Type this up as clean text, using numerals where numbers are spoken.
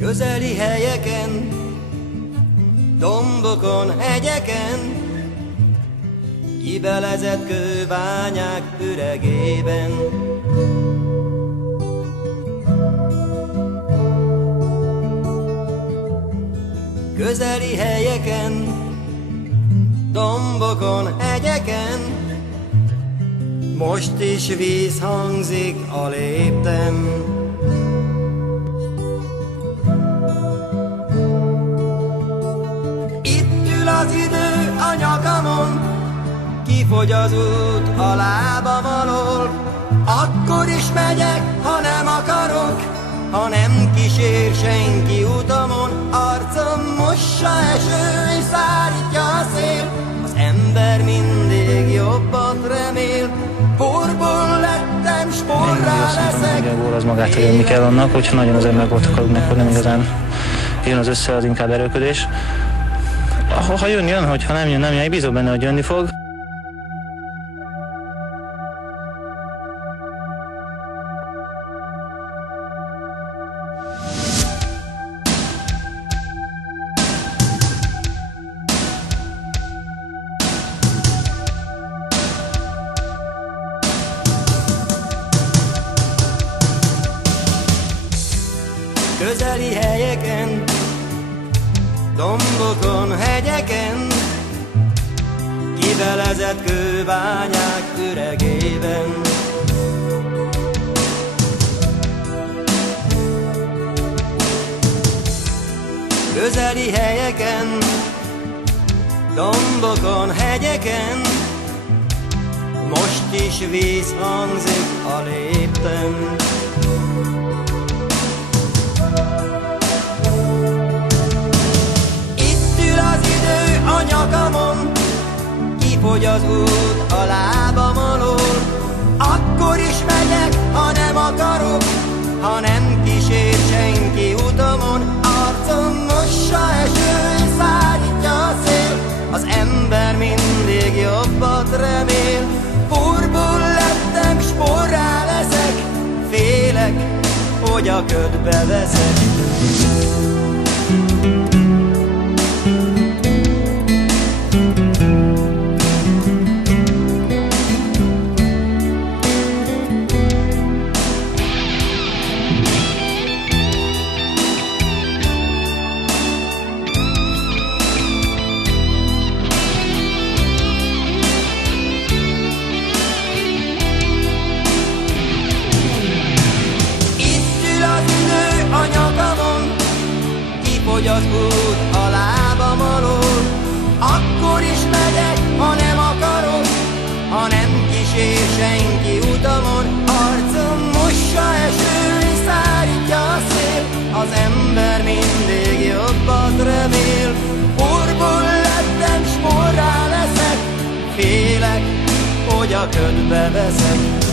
Közeli helyeken, dombokon, hegyeken, kibelezett kőbányák üregében. Közeli helyeken, dombokon, hegyeken, most is víz hangzik a lépten. Itt ül az idő a nyakamon, kifogy az út a lábam alól. Akkor is megyek, ha nem akarok, ha nem kísér senki utamon. Arcom mossa eső és szárítja a szél, az ember mindig jobbat remél. Porból lettem, s porrá leszek. A bor az magától jönni kell annak, hogyha nagyon az emberbort akarunk, akkor nem igazán jön az össze, az inkább erőködés. Ha jön, jön, hogyha nem jön, nem jön. Én bízom benne, hogy jönni fog. Közeli helyeken, dombokon, hegyeken, kibelezett kőbányák üregében. Közeli helyeken, dombokon, hegyeken, most is víz hangzik a lépten. A nyakamon, kifogy az út a lábam alól. Akkor is megyek, ha nem akarok, ha nem kísér senki utamon. Arcom mossa eső és szárítja a szél, az ember mindig jobbat remél. Porból lettem, s porrá leszek, félek, hogy a ködbe veszek. Hogy az út a lábam alól. Akkor is megyek, ha nem akarok, ha nem kísér senki utamon. Arcom mossa eső és szárítja a szél, az ember mindig jobbat remél. Porból lettem, s porrá leszek, félek, hogy a ködbe veszek.